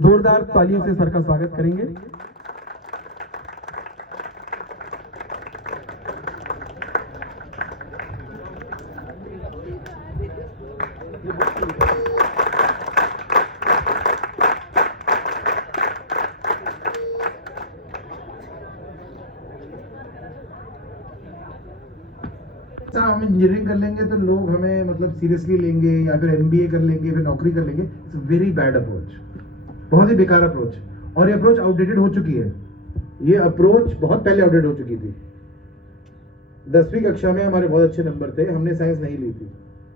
जोरदार तालियों से सर का स्वागत करेंगे। सर हम इंजीनियरिंग कर लेंगे तो लोग हमें मतलब सीरियसली लेंगे या फिर एमबीए कर लेंगे फिर नौकरी कर लेंगे। इट्स वेरी बैड अप्रोच, बहुत ही बेकार अप्रोच। और ये अप्रोच आउटडेटेड हो चुकी है। ये अप्रोच बहुत पहले आउटडेटेड हो चुकी थी। 10वीं कक्षा में हमारे बहुत अच्छे नंबर थे, हमने साइंस नहीं ली थी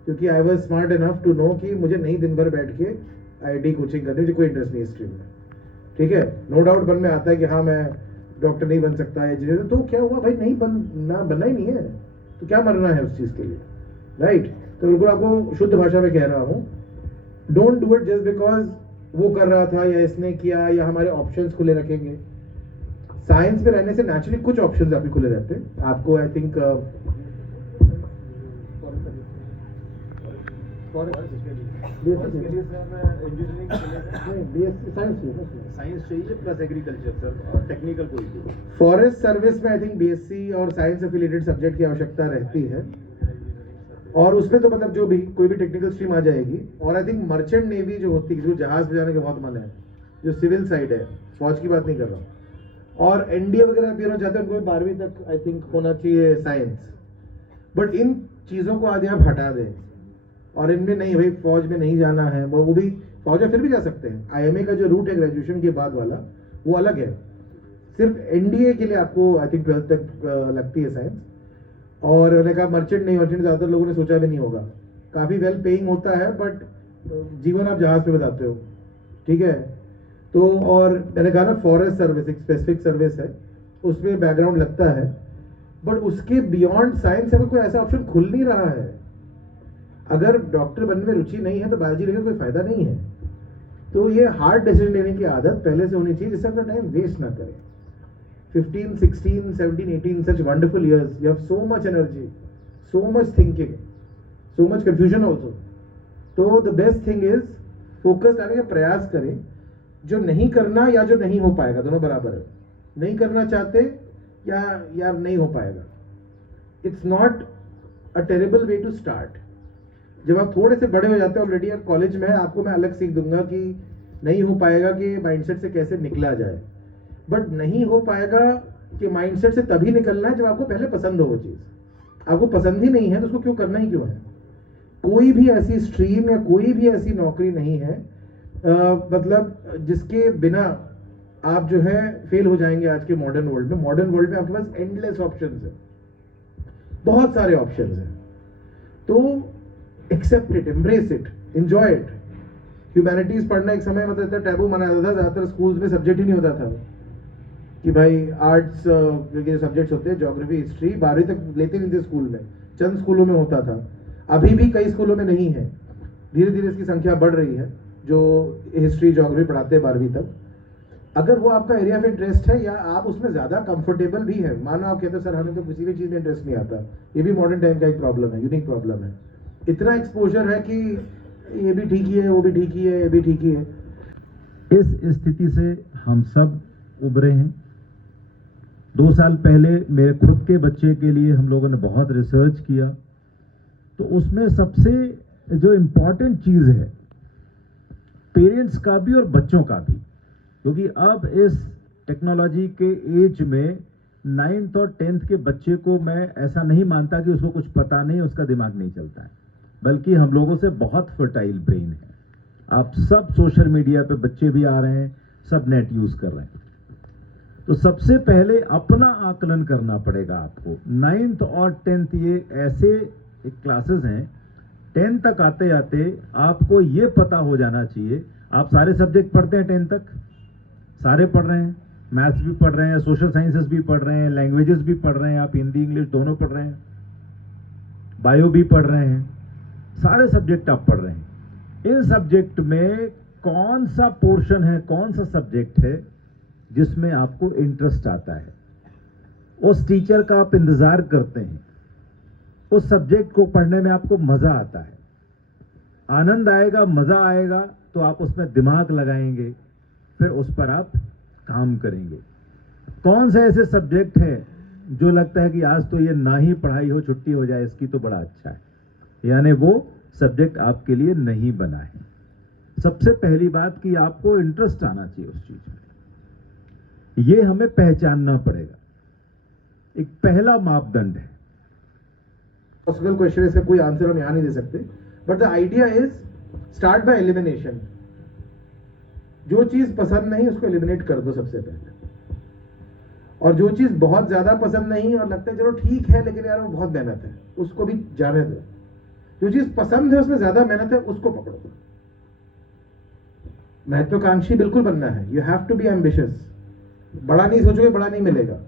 क्योंकि I was smart enough to know कि मुझे नहीं दिन भर बैठ के आईआईटी कोचिंग करनी, मुझे कोई इंटरेस्ट नहीं स्ट्रीम में। ठीक है, नो डाउट मन में आता है कि हाँ मैं डॉक्टर नहीं बन सकता है, इंजीनियर। तो क्या हुआ भाई, नहीं बनना ही नहीं है तो क्या मरना है उस चीज के लिए, राइट? तो बिल्कुल आपको शुद्ध भाषा में कह रहा हूं, don't do it just because वो कर रहा था या इसने किया या हमारे ऑप्शंस खुले रखेंगे। साइंस में रहने से नेचुरली कुछ ऑप्शंस आपके खुले रहते हैं। आपको आई थिंक साइंस चाहिए प्लस एग्रीकल्चर सर, टेक्निकल कोई भी। फॉरेस्ट सर्विस में आई थिंक बीएससी और साइंस एफिलिएटेड सब्जेक्ट की आवश्यकता रहती है, और उसमें तो मतलब जो भी कोई भी टेक्निकल स्ट्रीम आ जाएगी। और आई थिंक मर्चेंट नेवी जो होती है, जो जहाज बजाने का बहुत मन है, जो सिविल साइड है, फौज की बात नहीं कर रहा हूँ, और एनडीए वगैरह भी होना चाहते हैं, उनको 12वीं तक आई थिंक होना चाहिए साइंस। बट इन चीज़ों को आदि आप हटा दें और इनमें नहीं भाई फौज में नहीं जाना है, वो भी फौज में फिर भी जा सकते हैं। आईएमए का जो रूट है ग्रेजुएशन के बाद वाला, वो अलग है। सिर्फ एनडीए के लिए आपको आई थिंक 12th तक लगती है साइंस। और मैंने कहा मर्चेंट ज़्यादातर लोगों ने सोचा भी नहीं होगा, काफ़ी वेल पेइंग होता है, बट जीवन आप जहाज पे बताते हो। ठीक है, तो और मैंने कहा ना फॉरेस्ट सर्विस एक स्पेसिफिक सर्विस है, उसमें बैकग्राउंड लगता है, बट उसके बियॉन्ड साइंस अगर कोई ऐसा ऑप्शन खुल नहीं रहा है। अगर डॉक्टर बनने में रुचि नहीं है तो बायोलॉजी लेकर कोई फायदा नहीं है। तो ये हार्ड डिसीजन लेने की आदत पहले से होनी चाहिए, जिससे अपना टाइम वेस्ट ना करें। 15, 16, 17, 18 such wonderful years, you have so much energy, so much thinking, so much confusion also. तो the best thing is focus लाने का प्रयास करें। जो नहीं करना या जो नहीं हो पाएगा, दोनों बराबर है। नहीं करना चाहते या नहीं हो पाएगा, it's not a terrible way to start. जब आप थोड़े से बड़े हो जाते हैं, ऑलरेडी आप कॉलेज में है, आपको मैं अलग सीख दूंगा कि नहीं हो पाएगा कि माइंडसेट से कैसे निकला जाए। बट नहीं हो पाएगा कि माइंडसेट से तभी निकलना है जब आपको पहले पसंद हो वो चीज़। आपको पसंद ही नहीं है तो उसको क्यों करना ही क्यों है? कोई भी ऐसी स्ट्रीम या कोई भी ऐसी नौकरी नहीं है मतलब जिसके बिना आप जो है फेल हो जाएंगे। आज के मॉडर्न वर्ल्ड में आपके पास एंडलेस ऑप्शंस है, बहुत सारे ऑप्शंस हैं। तो accept it, embrace it, enjoy it. Humanities पढ़ना एक समय मतलब इतना टैबू माना जाता था, ज़्यादातर स्कूल्स में सब्जेक्ट ही नहीं होता था कि भाई आर्ट्स के सब्जेक्ट्स होते हैं, ज्योग्राफी, हिस्ट्री 12वीं तक लेते नहीं थे स्कूल में, चंद स्कूलों में होता था। अभी भी कई स्कूलों में नहीं है, धीरे धीरे इसकी संख्या बढ़ रही है जो हिस्ट्री ज्योग्राफी पढ़ाते हैं 12वीं तक। अगर वो आपका एरिया ऑफ इंटरेस्ट है या आप उसमें ज़्यादा कंफर्टेबल भी है, मानो आप कहते हैं सर हमें तो किसी भी चीज़ में इंटरेस्ट नहीं आता, ये भी मॉडर्न टाइम का एक प्रॉब्लम है, यूनिक प्रॉब्लम है। इतना एक्सपोजर है कि ये भी ठीक ही है, वो भी ठीक ही है, ये भी ठीक ही है। इस स्थिति से हम सब उभरे हैं। 2 साल पहले मेरे खुद के बच्चे के लिए हम लोगों ने बहुत रिसर्च किया, तो उसमें सबसे जो इम्पोर्टेंट चीज़ है पेरेंट्स का भी और बच्चों का भी, क्योंकि अब इस टेक्नोलॉजी के एज में 9th और 10th के बच्चे को मैं ऐसा नहीं मानता कि उसको कुछ पता नहीं, उसका दिमाग नहीं चलता है, बल्कि हम लोगों से बहुत फर्टाइल ब्रेन है। आप सब सोशल मीडिया पे बच्चे भी आ रहे हैं, सब नेट यूज़ कर रहे हैं। तो सबसे पहले अपना आकलन करना पड़ेगा आपको। 9th और 10th ये ऐसे क्लासेस हैं, 10th तक आते आते आपको ये पता हो जाना चाहिए। आप सारे सब्जेक्ट पढ़ते हैं 10th तक, सारे पढ़ रहे हैं, मैथ्स भी पढ़ रहे हैं, सोशल साइंसेस भी पढ़ रहे हैं, लैंग्वेजेस भी पढ़ रहे हैं, आप हिंदी इंग्लिश दोनों पढ़ रहे हैं, बायो भी पढ़ रहे हैं, सारे सब्जेक्ट आप पढ़ रहे हैं। इन सब्जेक्ट में कौन सा पोर्शन है, कौन सा सब्जेक्ट है जिसमें आपको इंटरेस्ट आता है, उस टीचर का आप इंतजार करते हैं, उस सब्जेक्ट को पढ़ने में आपको मजा आता है, आनंद आएगा, मजा आएगा, तो आप उसमें दिमाग लगाएंगे, फिर उस पर आप काम करेंगे। कौन सा ऐसे सब्जेक्ट है जो लगता है कि आज तो ये ना ही पढ़ाई हो, छुट्टी हो जाए इसकी तो बड़ा अच्छा है, यानी वो सब्जेक्ट आपके लिए नहीं बना है। सबसे पहली बात कि आपको इंटरेस्ट आना चाहिए उस चीज में, ये हमें पहचानना पड़ेगा, एक पहला मापदंड है। पॉसिबल क्वेश्चन, इसका कोई आंसर हम यहां नहीं दे सकते, but the idea is start by elimination. जो चीज पसंद नहीं उसको एलिमिनेट कर दो सबसे पहले, और जो चीज बहुत ज्यादा पसंद नहीं और लगता है चलो ठीक है लेकिन यार वो बहुत मेहनत है, उसको भी जाने दो। जो चीज पसंद है उसमें ज्यादा मेहनत है उसको पकड़ो। महत्वाकांक्षी बिल्कुल बनना है, you have to be ambitious. बड़ा नहीं सोचोगे बड़ा नहीं मिलेगा।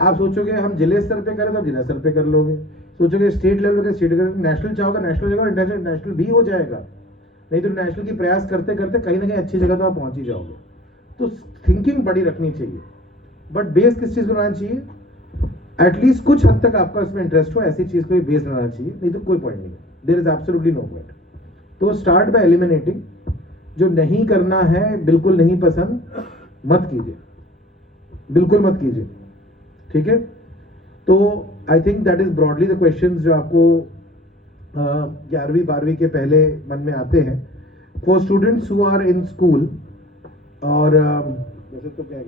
आप सोचोगे हम जिले स्तर पे करें तो आप जिला स्तर पे कर लोगे, सोचोगे स्टेट लेवल पे स्टेट करें, नेशनल चाहोगे नेशनल हो जाएगा, इंटरनेशनल नेशनल भी हो जाएगा, नहीं तो नेशनल की प्रयास करते करते कहीं ना कहीं अच्छी जगह तो आप पहुंच ही जाओगे। तो थिंकिंग बड़ी रखनी चाहिए, बट बेस किस चीज को बनाना चाहिए, एटलीस्ट कुछ हद तक आपका उसमें इंटरेस्ट हो, ऐसी चीज को बेस बनाना चाहिए, नहीं तो कोई पॉइंट नहीं, there is absolutely no point. तो स्टार्ट बाय एलिमिनेटिंग, जो नहीं करना है, बिल्कुल नहीं पसंद, मत कीजिए, बिल्कुल मत कीजिए, ठीक है। तो I think that is broadly the questions जो आपको 11वीं 12वीं के पहले मन में आते हैं for students who are in school. और वैसे तो क्या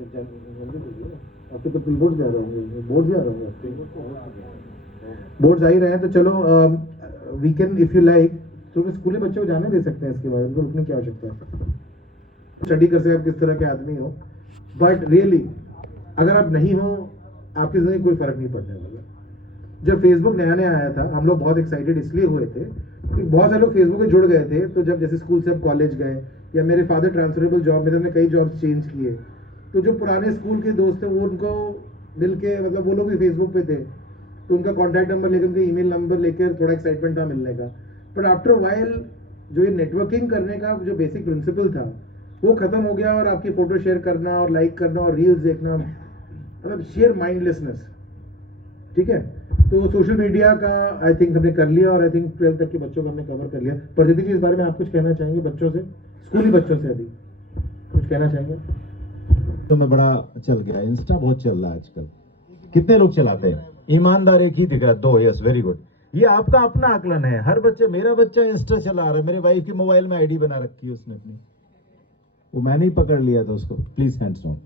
आपके तो प्री बोर्ड जा रहे होंगे, बोर्ड जा रहे होंगे, बोर्ड आ ही रहे हैं, तो चलो we can if you like तो स्कूली बच्चों को जाने दे सकते हैं, इसके बाद उनको रुकने की आवश्यकता है, स्टडी कर सकते आप किस तरह के आदमी हो, बट रियली अगर आप नहीं हो आपकी जिंदगी कोई फर्क नहीं पड़ने वाला। जब फेसबुक नया नया आया था हम लोग बहुत एक्साइटेड इसलिए हुए थे कि बहुत सारे लोग फेसबुक पे जुड़ गए थे, तो जब जैसे स्कूल से अब कॉलेज गए, या मेरे फादर ट्रांसफरेबल जॉब में थे, कई जॉब्स चेंज किए, तो जो पुराने स्कूल के दोस्त थे वो उनको मिल के, मतलब वो लोग भी फेसबुक पे थे, तो उनका कॉन्टैक्ट नंबर लेकर, उनका ईमेल नंबर लेकर थोड़ा एक्साइटमेंट था मिलने का। बट आफ्टर वाइल जो ये नेटवर्किंग करने का जो बेसिक प्रिंसिपल था वो खत्म हो गया, और आपकी फोटो शेयर करना और लाइक करना और रील्स देखना, मतलब शेयर माइंडलेसनेस, ठीक है। तो सोशल मीडिया का आई थिंक हमने कर लिया, और आई थिंक 12th तक के बच्चों को हमने कवर कर लिया। प्रदीप जी इस बारे में आप कुछ कहना चाहेंगे बच्चों से, स्कूली बच्चों से अभी कुछ कहना चाहेंगे? तो मैं बड़ा चल गया, इंस्टा बहुत चल रहा है आजकल, कितने लोग चलाते हैं? ईमानदार एक ही दिख रहा है, 2, यस वेरी गुड। ये आपका अपना आकलन है, हर बच्चे, मेरा बच्चा इंस्टा चला रहा है, मेरे वाइफ की मोबाइल में आईडी बना रखी है उसने अपनी, वो मैंने ही पकड़ लिया था उसको, प्लीज हैंड्स डाउन।